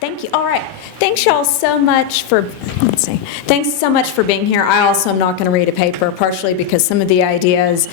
Thank you. All right. Thanks y'all so much for, Thanks so much for being here. I also am not going to read a paper, partially because some of the ideas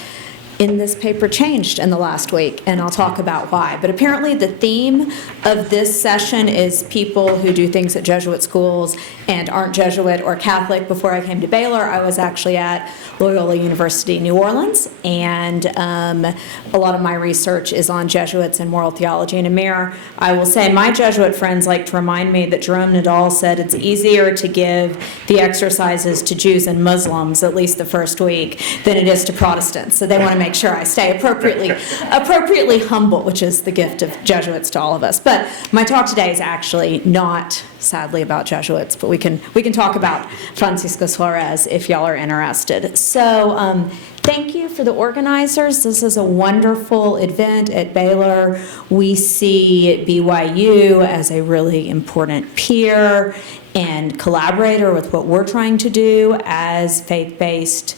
in this paper changed in the last week, and I'll talk about why. But apparently the theme of this session is people who do things at Jesuit schools and aren't Jesuit or Catholic. Before I came to Baylor, I was actually at Loyola University, New Orleans, and a lot of my research is on Jesuits and moral theology. And Amir, I will say my Jesuit friends like to remind me that Jerome Nadal said it's easier to give the exercises to Jews and Muslims, at least the first week, than it is to Protestants. So they want to make sure I stay appropriately humble, which is the gift of Jesuits to all of us. But my talk today is actually not, sadly, about Jesuits, but we can talk about Francisco Suarez if y'all are interested. So thank you for the organizers. This is a wonderful event at Baylor. We see BYU as a really important peer and collaborator with what we're trying to do as a faith-based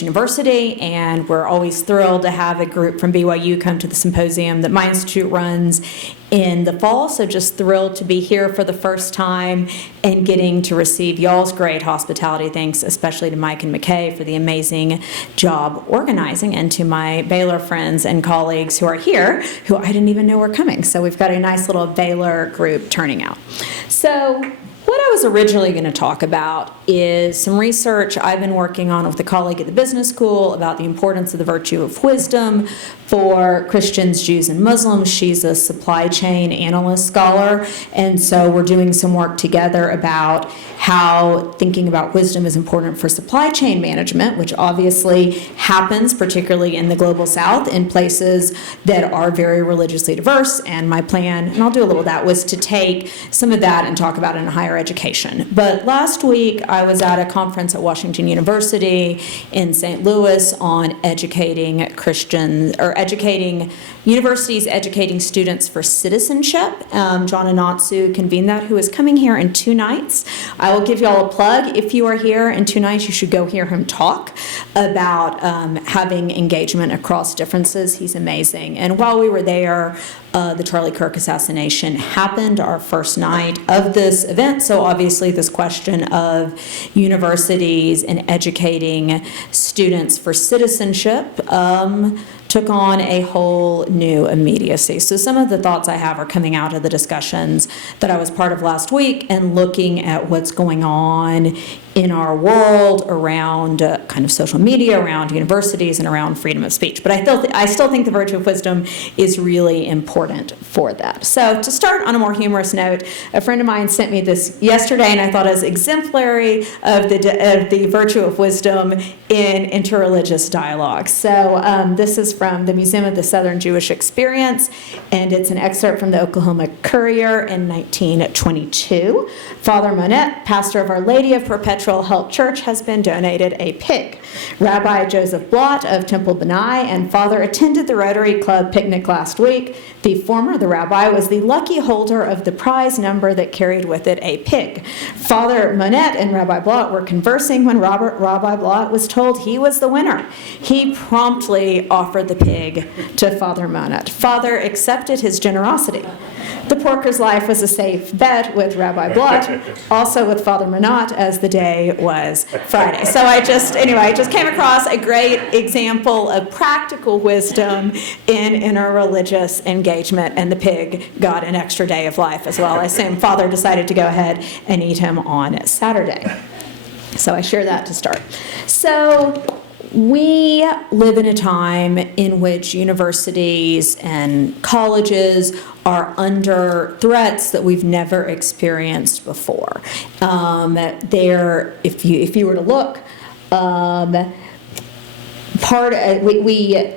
university, and we're always thrilled to have a group from BYU come to the symposium that my institute runs in the fall. So just thrilled to be here for the first time and getting to receive y'all's great hospitality. Thanks especially to Mike and McKay for the amazing job organizing, and to my Baylor friends and colleagues who are here who I didn't even know were coming. So we've got a nice little Baylor group turning out. So what I was originally going to talk about is some research I've been working on with a colleague at the business school about the importance of the virtue of wisdom for Christians, Jews, and Muslims. She's a supply chain analyst scholar, and so we're doing some work together about how thinking about wisdom is important for supply chain management, which obviously happens particularly in the global south in places that are very religiously diverse. And my plan, and I'll do a little of that, was to take some of that and talk about it in higher education. But last week I was at a conference at Washington University in St. Louis on educating Christians, or educating universities, educating students for citizenship. John Anatsu convened that, who is coming here in 2 nights. I will give you all a plug. If you are here in 2 nights, you should go hear him talk about having engagement across differences. He's amazing. And while we were there, the Charlie Kirk assassination happened, our first night of this event. So obviously this question of universities and educating students for citizenship took on a whole new immediacy. So some of the thoughts I have are coming out of the discussions that I was part of last week, and looking at what's going on in our world around kind of social media, around universities, and around freedom of speech. But I still think the virtue of wisdom is really important for that. So to start on a more humorous note, a friend of mine sent me this yesterday, and I thought it was exemplary of the virtue of wisdom in interreligious dialogue. So this is from the Museum of the Southern Jewish Experience, and it's an excerpt from the Oklahoma Courier in 1922. Father Monette, pastor of Our Lady of Perpetual Help Church, has been donated a pig. Rabbi Joseph Blott of Temple Benai and Father attended the Rotary Club picnic last week. The former, the rabbi, was the lucky holder of the prize number that carried with it a pig. Father Monette and Rabbi Blott were conversing when Rabbi Blott was told he was the winner. He promptly offered the pig to Father Monette. Father accepted his generosity. The porker's life was a safe bet with Rabbi Blott, also with Father Monette, as the day was Friday. So I just came across a great example of practical wisdom in interreligious engagement, and the pig got an extra day of life as well. I assume Father decided to go ahead and eat him on Saturday. So I share that to start. So we live in a time in which universities and colleges are under threats that we've never experienced before. If you were to look, we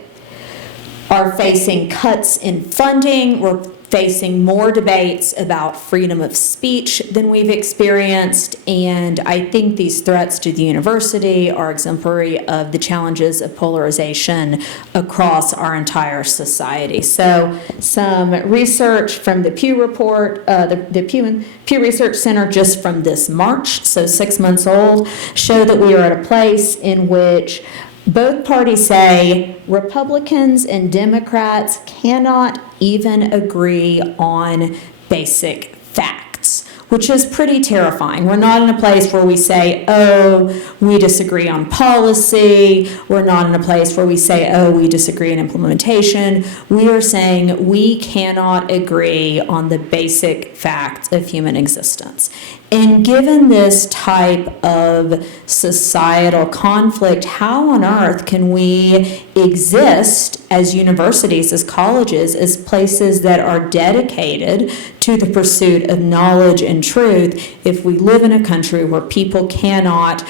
are facing cuts in funding. We're facing more debates about freedom of speech than we've experienced, and I think these threats to the university are exemplary of the challenges of polarization across our entire society. So some research from the Pew Report, the Pew Research Center just from this March, so 6 months old, show that we are at a place in which both parties say Republicans and Democrats cannot even agree on basic facts, which is pretty terrifying. We're not in a place where we say, oh, we disagree on policy. We're not in a place where we say, oh, we disagree in implementation. We are saying we cannot agree on the basic facts of human existence. And given this type of societal conflict, how on earth can we exist as universities, as colleges, as places that are dedicated to the pursuit of knowledge and truth if we live in a country where people cannot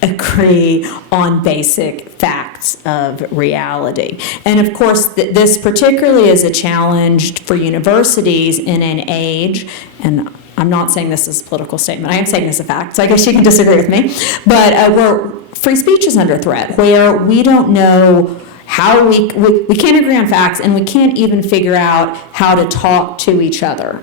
agree on basic facts of reality? And of course, this particularly is a challenge for universities in an age, and I'm not saying this as a political statement, I am saying this as a fact, so I guess you can disagree with me, but where free speech is under threat, where we don't know how we can't agree on facts, and we can't even figure out how to talk to each other.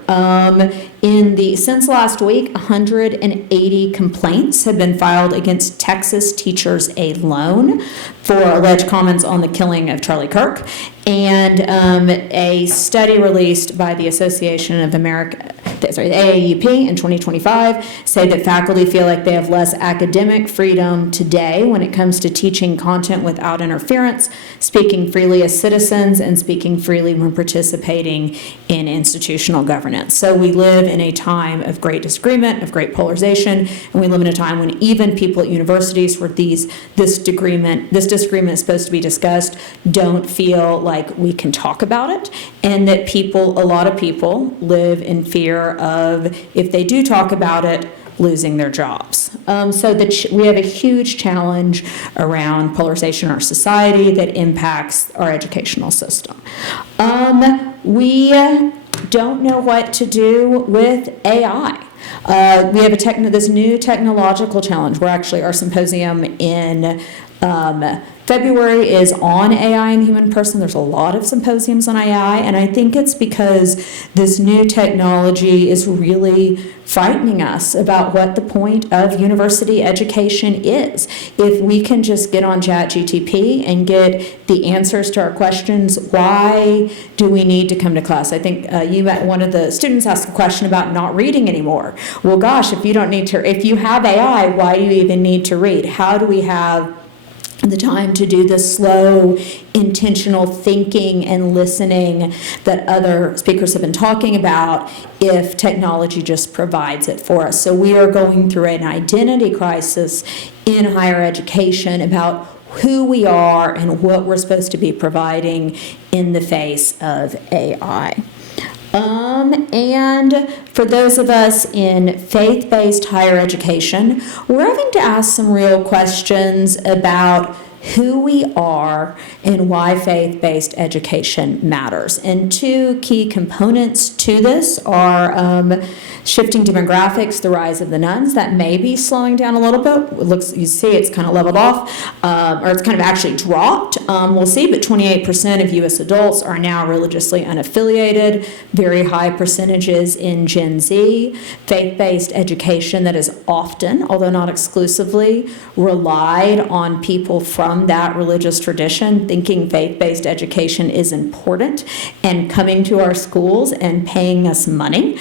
Since last week, 180 complaints have been filed against Texas teachers alone for alleged comments on the killing of Charlie Kirk. And a study released by the Association of America, the AAUP in 2025 said that faculty feel like they have less academic freedom today when it comes to teaching content without interference, speaking freely as citizens, and speaking freely when participating in institutional governance. So we live in a time of great disagreement, of great polarization, and we live in a time when even people at universities where this disagreement is supposed to be discussed don't feel like we can talk about it, and that a lot of people live in fear of, if they do talk about it, losing their jobs. We have a huge challenge around polarization in our society that impacts our educational system. We don't know what to do with AI. We have this new technological challenge. Our symposium in February is on AI and the human person. There's a lot of symposiums on AI, and I think it's because this new technology is really frightening us about what the point of university education is. If we can just get on ChatGPT and get the answers to our questions, why do we need to come to class? I think one of the students asked a question about not reading anymore. Well, gosh, if you have AI, why do you even need to read? How do we have the time to do the slow, intentional thinking and listening that other speakers have been talking about if technology just provides it for us? So we are going through an identity crisis in higher education about who we are and what we're supposed to be providing in the face of AI. And for those of us in faith-based higher education, we're having to ask some real questions about who we are and why faith-based education matters. And two key components to this are shifting demographics, the rise of the nuns. That may be slowing down a little bit. You see it's kind of leveled off, or it's kind of actually dropped. We'll see, but 28% of U.S. adults are now religiously unaffiliated, very high percentages in Gen Z. Faith-based education that is often, although not exclusively, relied on people from that religious tradition, thinking faith-based education is important and coming to our schools and paying us money,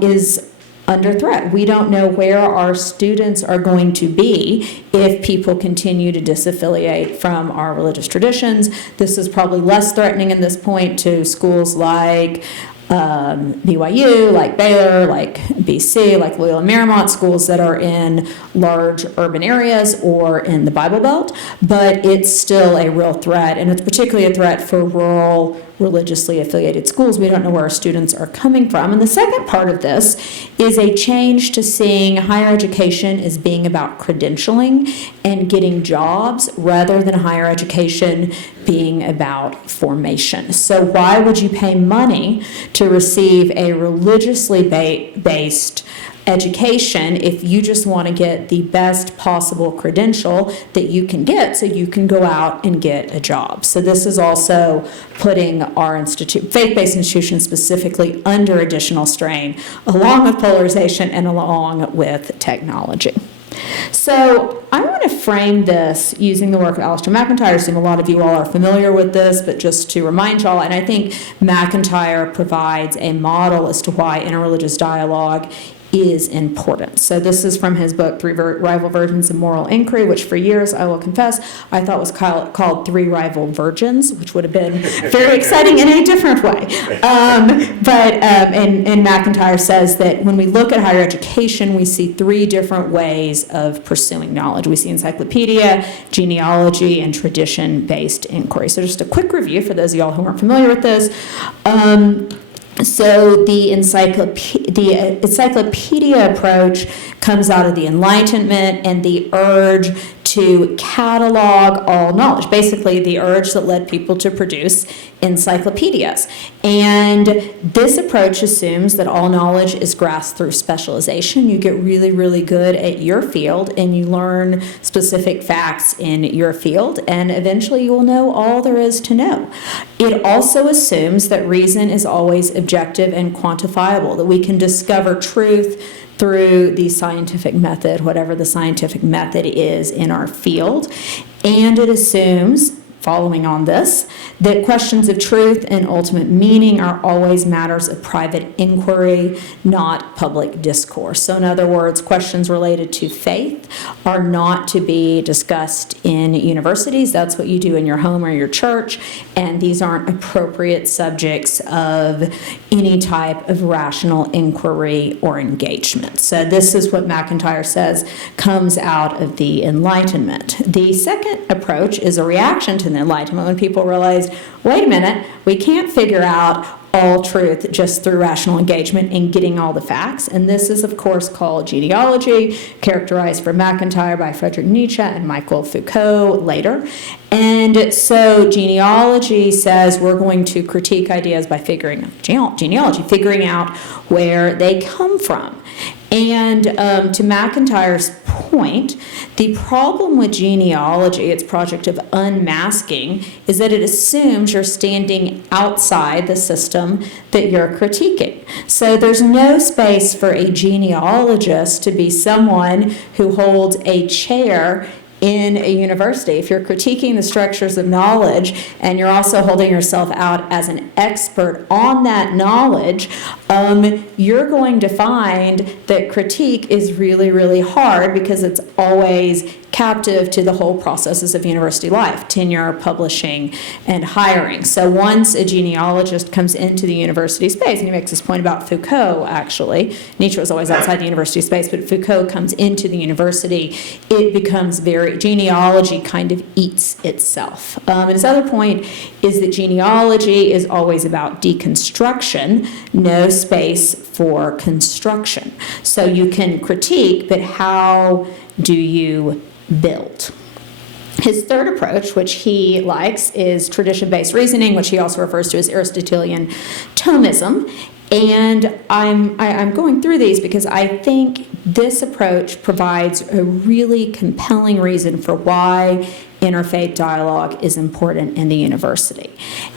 is under threat. We don't know where our students are going to be if people continue to disaffiliate from our religious traditions. This is probably less threatening at this point to schools like BYU, like Baylor, like BC, like Loyola Marymount, schools that are in large urban areas or in the Bible Belt, but it's still a real threat, and it's particularly a threat for rural, religiously affiliated schools. We don't know where our students are coming from. And the second part of this is a change to seeing higher education as being about credentialing and getting jobs rather than higher education being about formation. So why would you pay money to receive a religiously based education if you just want to get the best possible credential that you can get so you can go out and get a job? So this is also putting our faith-based institutions specifically under additional strain, along with polarization and along with technology. So I want to frame this using the work of Alistair McIntyre. I assume a lot of you all are familiar with this, but just to remind y'all, and I think McIntyre provides a model as to why interreligious dialogue is important. So this is from his book, Three Rival Virgins of Moral Inquiry, which for years, I will confess, I thought was called Three Rival Virgins, which would have been very exciting in a different way. And McIntyre says that when we look at higher education, we see three different ways of pursuing knowledge. We see encyclopedia, genealogy, and tradition-based inquiry. So just a quick review for those of y'all who aren't familiar with this. So the encyclopedia approach comes out of the Enlightenment and the urge to catalog all knowledge, basically the urge that led people to produce encyclopedias. And this approach assumes that all knowledge is grasped through specialization. You get really, really good at your field and you learn specific facts in your field, and eventually you will know all there is to know. It also assumes that reason is always objective and quantifiable, that we can discover truth through the scientific method, whatever the scientific method is in our field. And it assumes, following on this, that questions of truth and ultimate meaning are always matters of private inquiry, not public discourse. So in other words, questions related to faith are not to be discussed in universities. That's what you do in your home or your church, and these aren't appropriate subjects of any type of rational inquiry or engagement. So this is what McIntyre says comes out of the Enlightenment. The second approach is a reaction to the Enlightenment, when people realized, wait a minute, we can't figure out all truth just through rational engagement and getting all the facts. And this is, of course, called genealogy, characterized for McIntyre by Friedrich Nietzsche and Michel Foucault later. And so genealogy says we're going to critique ideas by figuring out where they come from. And to McIntyre's point, the problem with genealogy, its project of unmasking, is that it assumes you're standing outside the system that you're critiquing. So there's no space for a genealogist to be someone who holds a chair in a university. If you're critiquing the structures of knowledge and you're also holding yourself out as an expert on that knowledge, you're going to find that critique is really, really hard because it's always captive to the whole processes of university life, tenure, publishing, and hiring. So once a genealogist comes into the university space, and he makes this point about Foucault, actually, Nietzsche was always outside the university space, but Foucault comes into the university, it becomes genealogy kind of eats itself. And his other point is that genealogy is always about deconstruction, no space for construction. So you can critique, but how do you build? His third approach, which he likes, is tradition-based reasoning, which he also refers to as Aristotelian Thomism. And I'm going through these because I think this approach provides a really compelling reason for why interfaith dialogue is important in the university.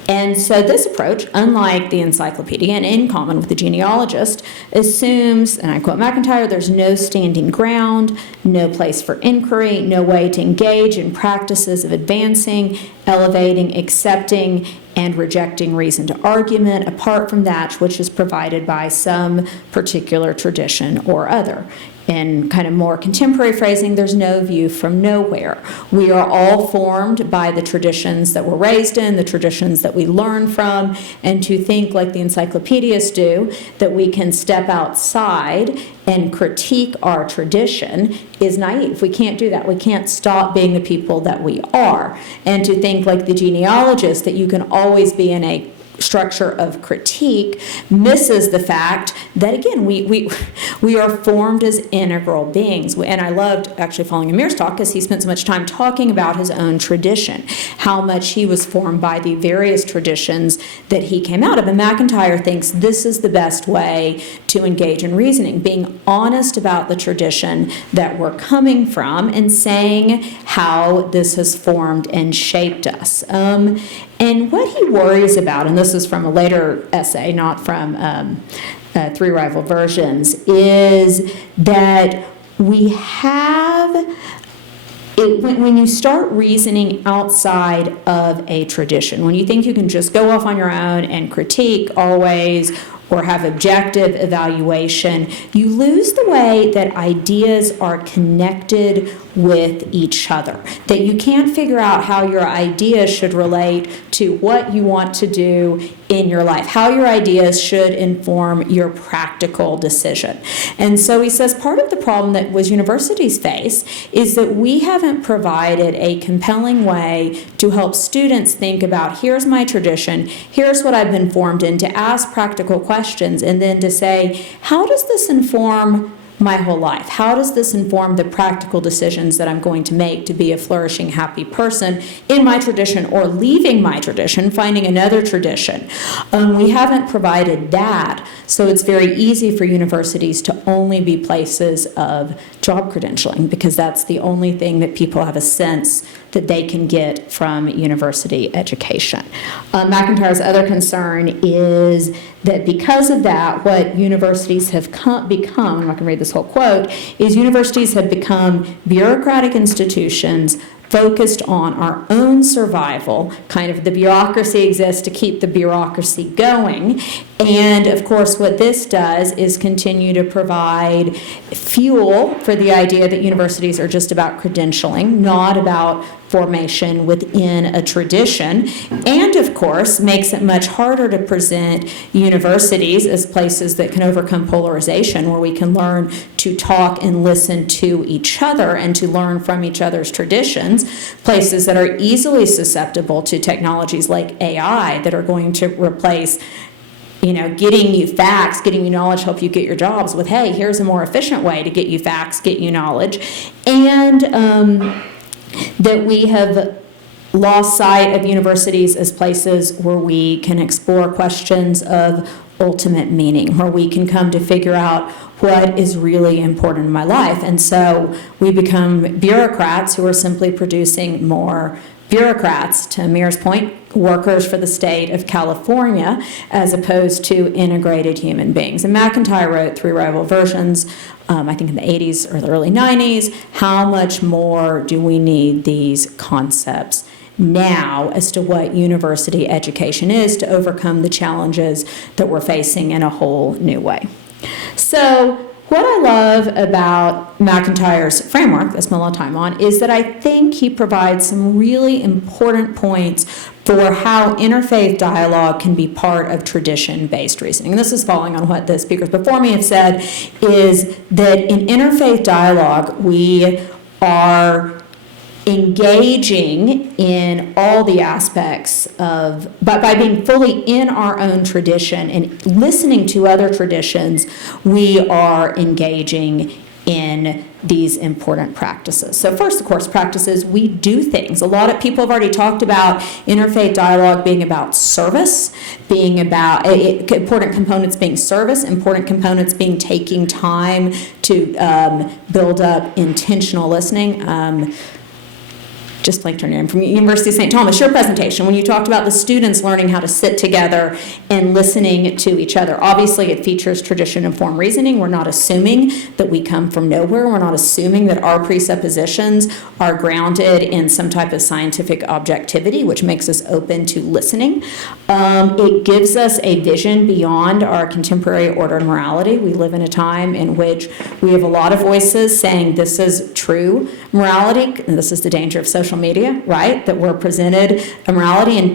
And so this approach, unlike the encyclopedia and in common with the genealogist, assumes, and I quote McIntyre, there's no standing ground, no place for inquiry, no way to engage in practices of advancing, elevating, accepting, and rejecting reason to argument apart from that which is provided by some particular tradition or other. In kind of more contemporary phrasing, there's no view from nowhere. We are all formed by the traditions that we're raised in, the traditions that we learn from, and to think like the encyclopedias do, that we can step outside and critique our tradition is naive. We can't do that. We can't stop being the people that we are. And to think like the genealogist, that you can always be in a structure of critique, misses the fact that, again, we are formed as integral beings. And I loved actually following Amir's talk because he spent so much time talking about his own tradition, how much he was formed by the various traditions that he came out of. And McIntyre thinks this is the best way to engage in reasoning, being honest about the tradition that we're coming from and saying how this has formed and shaped us. And what he worries about, and this is from a later essay, not from Three Rival Versions, is that we have, when you start reasoning outside of a tradition, when you think you can just go off on your own and critique always, or have objective evaluation, you lose the way that ideas are connected with each other. That you can't figure out how your ideas should relate to what you want to do in your life, how your ideas should inform your practical decision. And so he says part of the problem that universities face is that we haven't provided a compelling way to help students think about, here's my tradition, here's what I've been formed in, to ask practical questions, and then to say, how does this inform my whole life? How does this inform the practical decisions that I'm going to make to be a flourishing, happy person in my tradition, or leaving my tradition, finding another tradition? We haven't provided that, so it's very easy for universities to only be places of job credentialing, because that's the only thing that people have a sense that they can get from university education. McIntyre's other concern is that because of that, what universities have become, I'm not going to read this whole quote, is universities have become bureaucratic institutions focused on our own survival. Kind of the bureaucracy exists to keep the bureaucracy going. And of course, what this does is continue to provide fuel for the idea that universities are just about credentialing, not about formation within a tradition, and of course makes it much harder to present universities as places that can overcome polarization, where we can learn to talk and listen to each other and to learn from each other's traditions, places that are easily susceptible to technologies like AI that are going to replace getting you facts, getting you knowledge, help you get your jobs, with, hey, here's a more efficient way to get you facts, get you knowledge. And that we have lost sight of universities as places where we can explore questions of ultimate meaning, where we can come to figure out what is really important in my life. And so we become bureaucrats who are simply producing more bureaucrats, to Amir's point, workers for the state of California, as opposed to integrated human beings. And McIntyre wrote 3 rival versions, I think in the 80s or the early 90s, how much more do we need these concepts now as to what university education is to overcome the challenges that we're facing in a whole new way. So what I love about McIntyre's framework, that I spent a lot of time on, is that I think he provides some really important points for how interfaith dialogue can be part of tradition-based reasoning. And this is following on what the speakers before me have said, is that in interfaith dialogue, we are engaging in all the aspects of, by being fully in our own tradition and listening to other traditions, we are engaging in these important practices. So first, of course, practices, we do things. A lot of people have already talked about interfaith dialogue being about service, being about important components being service, important components being taking time to build up intentional listening. Just blanked her name, from University of St. Thomas, your presentation, when you talked about the students learning how to sit together and listening to each other. Obviously, it features tradition-informed reasoning. We're not assuming that we come from nowhere. We're not assuming that our presuppositions are grounded in some type of scientific objectivity, which makes us open to listening. It gives us a vision beyond our contemporary order and morality. We live in a time in which we have a lot of voices saying this is true morality, and this is the danger of social media, right? That we're presented a morality, and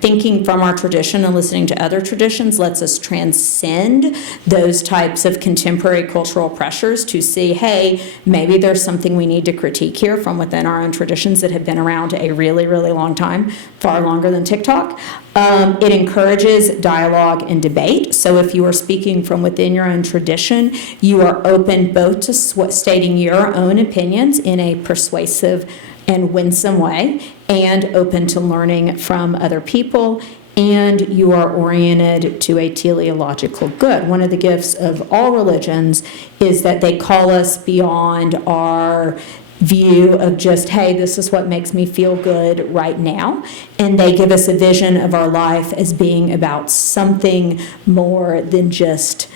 thinking from our tradition and listening to other traditions lets us transcend those types of contemporary cultural pressures to see, hey, maybe there's something we need to critique here from within our own traditions that have been around a really, really long time, far longer than TikTok. It encourages dialogue and debate. So if you are speaking from within your own tradition, you are open both to stating your own opinions in a persuasive and winsome way, and open to learning from other people, and you are oriented to a teleological good. One of the gifts of all religions is that they call us beyond our view of just, hey, this is what makes me feel good right now, and they give us a vision of our life as being about something more than just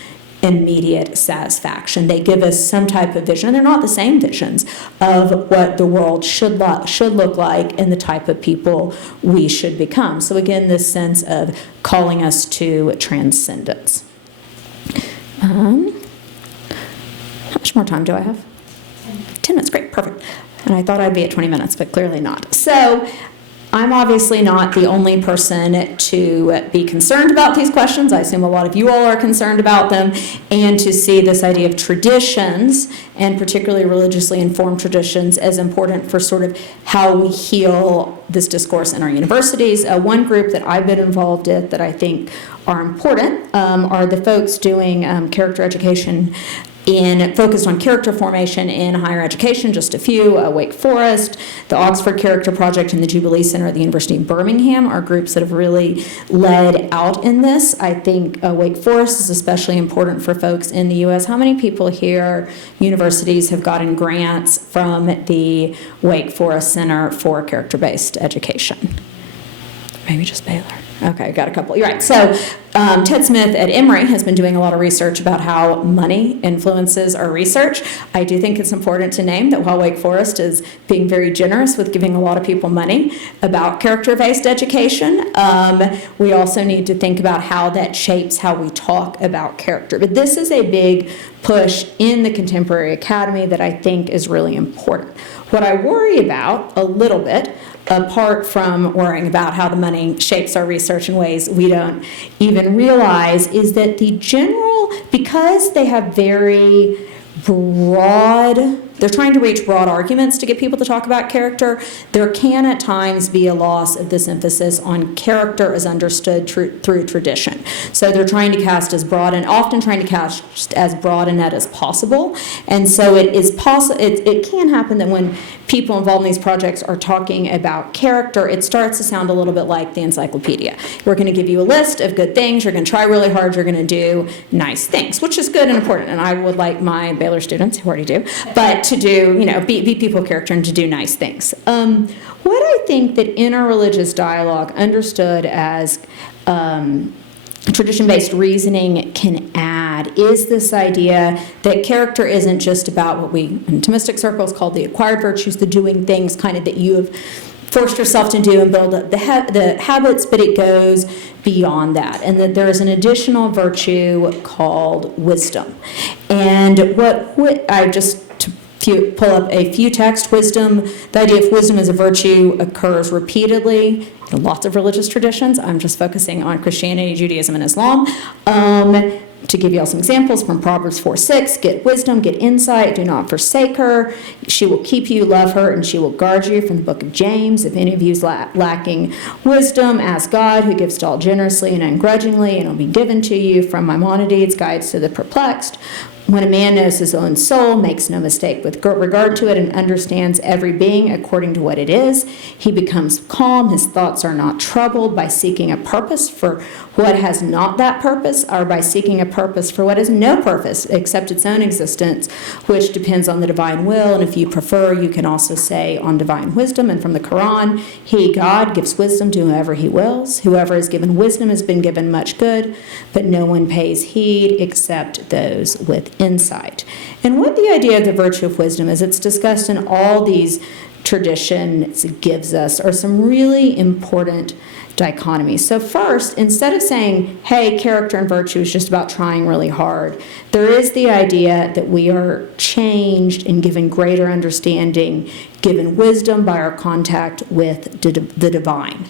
immediate satisfaction. They give us some type of vision. They're not the same visions of what the world should look like and the type of people we should become. So again, this sense of calling us to transcendence. How much more time do I have? 10 minutes, great, perfect. And I thought I'd be at 20 minutes, but clearly not. So I'm obviously not the only person to be concerned about these questions. I assume a lot of you all are concerned about them, and to see this idea of traditions, and particularly religiously informed traditions, as important for sort of how we heal this discourse in our universities. One group that I've been involved in that I think are important are the folks doing character education focused on character formation in higher education, just a few. Wake Forest, the Oxford Character Project, and the Jubilee Center at the University of Birmingham are groups that have really led out in this. I think Wake Forest is especially important for folks in the U.S. How many people here, universities, have gotten grants from the Wake Forest Center for Character-Based Education? Maybe just Baylor. Okay, got a couple. You're right. So Ted Smith at Emory has been doing a lot of research about how money influences our research. I do think it's important to name that while Wake Forest is being very generous with giving a lot of people money about character-based education, we also need to think about how that shapes how we talk about character. But this is a big push in the contemporary academy that I think is really important. What I worry about a little bit, apart from worrying about how the money shapes our research in ways we don't even realize, is that the general, because they have very broad, they're trying to reach broad arguments to get people to talk about character, there can at times be a loss of this emphasis on character as understood through tradition. So they're trying to cast as broad, and often trying to cast as broad a net as possible. And so it can happen that when people involved in these projects are talking about character, it starts to sound a little bit like the encyclopedia. We're going to give you a list of good things, you're going to try really hard, you're going to do nice things, which is good and important, and I would like my Baylor students, who already do, but to do, be people of character and to do nice things. What I think that interreligious dialogue, understood as tradition-based reasoning, can add is this idea that character isn't just about what we in Thomistic circles call the acquired virtues, the doing things kind of that you have forced yourself to do and build up the habits, but it goes beyond that, and that there is an additional virtue called wisdom. And what I just pull up a few texts. Wisdom, the idea of wisdom as a virtue occurs repeatedly in lots of religious traditions. I'm just focusing on Christianity, Judaism, and Islam. To give you all some examples from Proverbs 4:6, get wisdom, get insight, do not forsake her. She will keep you, love her, and she will guard you. From the book of James, if any of you is lacking wisdom, ask God, who gives to all generously and ungrudgingly, and it will be given to you. From Maimonides, Guides to the Perplexed, when a man knows his own soul, makes no mistake with regard to it, and understands every being according to what it is, he becomes calm. His thoughts are not troubled by seeking a purpose for what has not that purpose, or by seeking a purpose for what has no purpose except its own existence, which depends on the divine will. And if you prefer, you can also say on divine wisdom. And from the Quran, he, God, gives wisdom to whoever he wills. Whoever is given wisdom has been given much good, but no one pays heed except those with insight. And what the idea of the virtue of wisdom is, it's discussed in all these traditions, it gives us, are some really important dichotomies. So first, instead of saying, hey, character and virtue is just about trying really hard, there is the idea that we are changed and given greater understanding, given wisdom by our contact with the divine.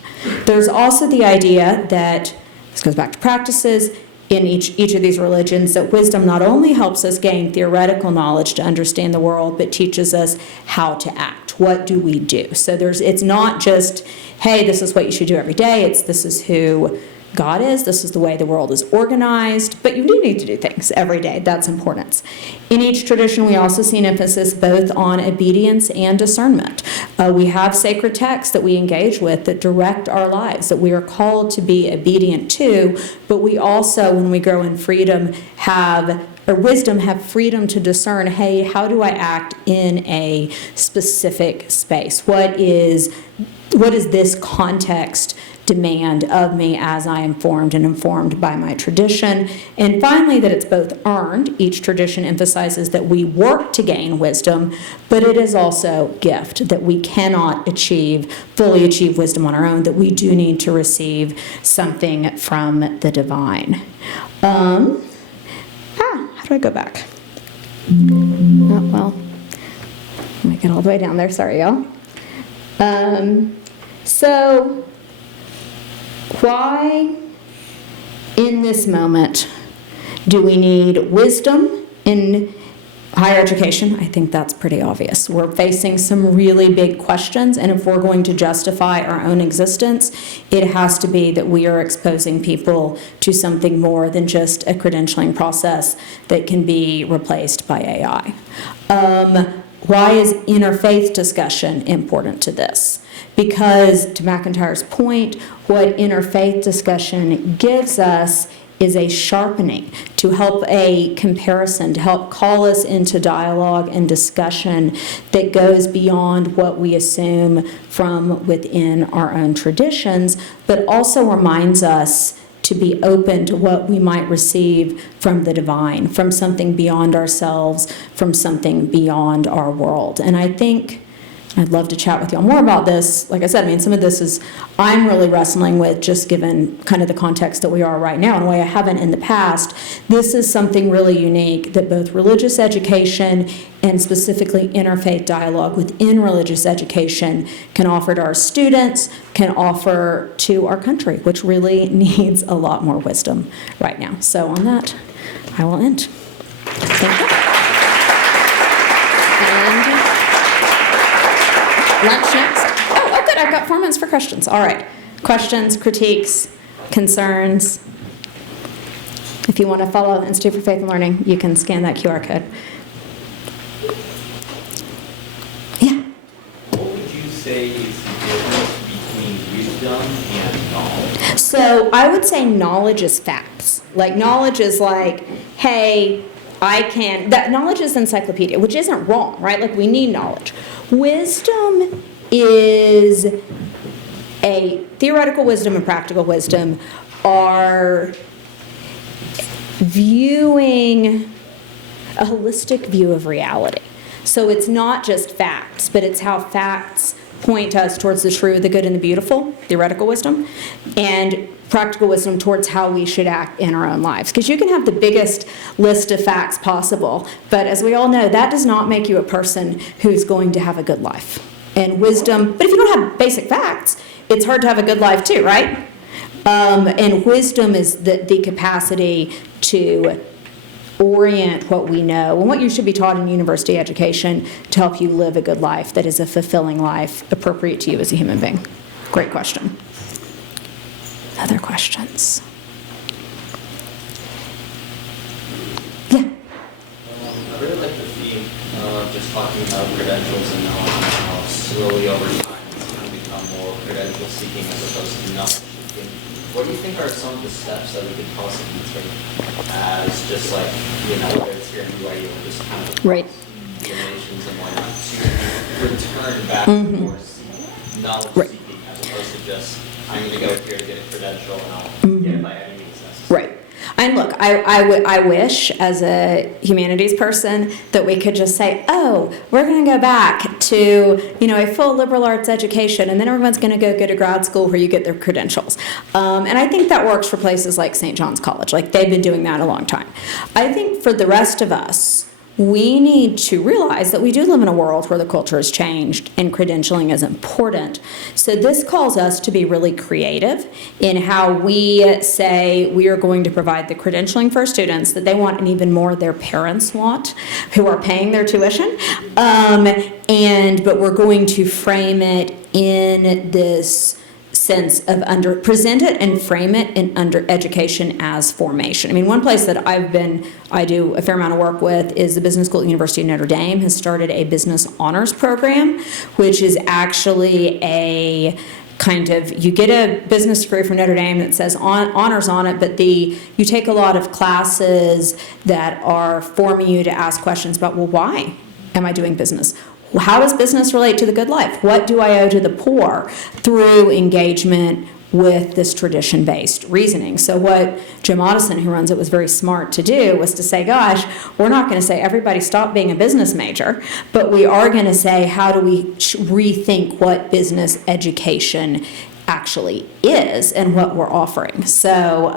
There's also the idea that, this goes back to practices, in each of these religions, that wisdom not only helps us gain theoretical knowledge to understand the world, but teaches us how to act. What do we do? So it's not just, hey, this is what you should do every day. This is who God is. This is the way the world is organized. But you do need to do things every day. That's importance. In each tradition, we also see an emphasis both on obedience and discernment. We have sacred texts that we engage with that direct our lives, that we are called to be obedient to, but we also, when we grow in freedom, wisdom, have freedom to discern, hey, how do I act in a specific space? What is this context demand of me as I am formed and informed by my tradition. And finally, that it's both earned. Each tradition emphasizes that we work to gain wisdom, but it is also gift, that we cannot fully achieve wisdom on our own, that we do need to receive something from the divine. How do I go back? Oh, well, let me get all the way down there. Sorry, y'all. So, why in this moment do we need wisdom in higher education? I think that's pretty obvious. We're facing some really big questions, and if we're going to justify our own existence, it has to be that we are exposing people to something more than just a credentialing process that can be replaced by AI. Why is interfaith discussion important to this? Because, to McIntyre's point, what interfaith discussion gives us is a sharpening, to help a comparison, to help call us into dialogue and discussion that goes beyond what we assume from within our own traditions, but also reminds us to be open to what we might receive from the divine, from something beyond ourselves, from something beyond our world. And I think I'd love to chat with y'all more about this. Like I said, I mean, some of this is I'm really wrestling with, just given kind of the context that we are right now in a way I haven't in the past. This is something really unique that both religious education and specifically interfaith dialogue within religious education can offer to our students, can offer to our country, which really needs a lot more wisdom right now. So on that, I will end. Thank you. Lunch next. Oh, good. I've got 4 minutes for questions. All right. Questions, critiques, concerns. If you want to follow the Institute for Faith and Learning, you can scan that QR code. Yeah. What would you say is the difference between wisdom and knowledge? So I would say knowledge is facts. Like, knowledge is like, hey, that knowledge is encyclopedia, which isn't wrong, right? Like, we need knowledge. Wisdom is a theoretical wisdom and practical wisdom are viewing a holistic view of reality. So it's not just facts, but it's how facts point us towards the true, the good, and the beautiful, theoretical wisdom, and practical wisdom towards how we should act in our own lives. Because you can have the biggest list of facts possible, but as we all know, that does not make you a person who's going to have a good life. And wisdom, but if you don't have basic facts, it's hard to have a good life too, right? And wisdom is the capacity to orient what we know and what you should be taught in university education to help you live a good life that is a fulfilling life appropriate to you as a human being. Great question. Other questions? Yeah. I really like the theme of just talking about credentials and knowledge and how slowly over time it's going to become more credential seeking as opposed to knowledge seeking. What do you think are some of the steps that we could possibly take as just like, whether it's here in BYU or just kind of right. the nations and whatnot to return back towards knowledge seeking as opposed to just I'm going to go here to get a credential and I'll get it by any means necessary. Right. And look, I wish as a humanities person that we could just say, oh, we're going to go back to, a full liberal arts education, and then everyone's going to go get a grad school where you get their credentials. And I think that works for places like St. John's College. Like, they've been doing that a long time. I think for the rest of us, we need to realize that we do live in a world where the culture has changed and credentialing is important. So this calls us to be really creative in how we say we are going to provide the credentialing for our students that they want and even more their parents want, who are paying their tuition. But we're going to frame it in this sense of present it and frame it in under education as formation. I mean, one place that I do a fair amount of work with is the Business School at the University of Notre Dame has started a business honors program, which is actually a kind of, you get a business degree from Notre Dame that says honors on it, but you take a lot of classes that are forming you to ask questions about, well, why am I doing business? How does business relate to the good life? What do I owe to the poor through engagement with this tradition-based reasoning. So what Jim Otteson, who runs it, was very smart to do was to say, gosh, we're not going to say everybody stop being a business major, but we are going to say, how do we rethink what business education actually is and what we're offering. So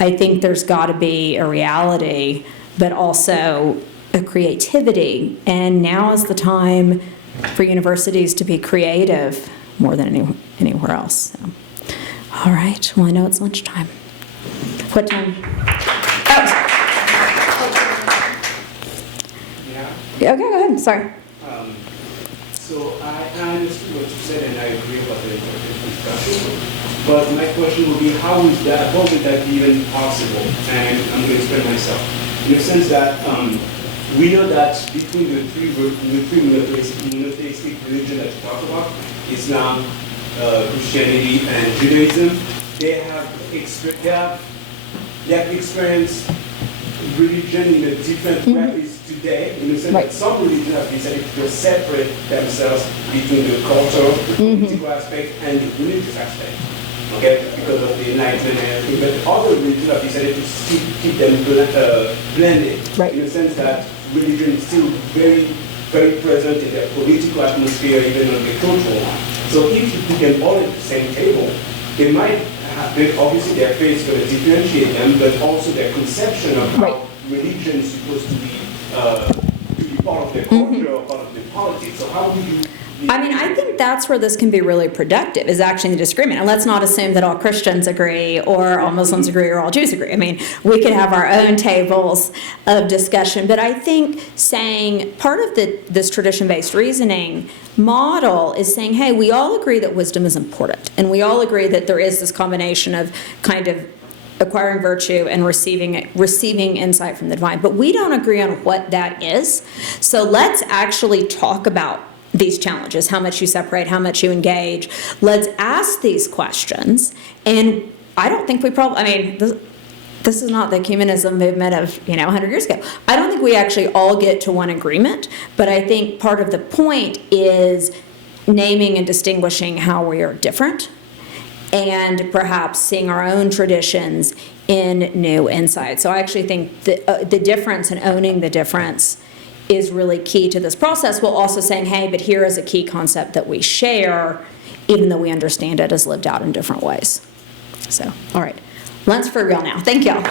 I think there's got to be a reality, but also a creativity. And now is the time for universities to be creative more than anywhere else. So. All right. Well, I know it's lunchtime. What time? Oh. Yeah. Okay, go ahead. Sorry. So I understood what you said, and I agree about the discussion. But my question would be, how would that be even possible? And I'm going to explain myself. In the sense that we know that between the three monotheistic religions that you talk about, Islam, Christianity, and Judaism, they have experienced religion in a different way today, in the sense that some religions have decided to just separate themselves between the cultural, the political aspect, and the religious aspect. Okay, because of the Enlightenment and everything. But other religions have decided to keep them blended, in the sense that religion is still very, very present in their political atmosphere, even on the cultural one. So if you put them all at the same table, they might have, obviously their faith is going to differentiate them, but also their conception of how religion is supposed to be part of their culture or part of their politics. So how do you... I mean, I think that's where this can be really productive, is actually the disagreement. And let's not assume that all Christians agree or all Muslims agree or all Jews agree. I mean, we could have our own tables of discussion. But I think saying part of this tradition-based reasoning model is saying, hey, we all agree that wisdom is important. And we all agree that there is this combination of kind of acquiring virtue and receiving insight from the divine. But we don't agree on what that is. So let's actually talk about these challenges, how much you separate, how much you engage. Let's ask these questions. And I don't think we probably, I mean, this is not the ecumenism movement of, 100 years ago. I don't think we actually all get to one agreement, but I think part of the point is naming and distinguishing how we are different and perhaps seeing our own traditions in new insight. So I actually think the difference and owning the difference is really key to this process, while also saying, hey, but here is a key concept that we share, even though we understand it as lived out in different ways. So, all right. Lunch for real now. Thank y'all.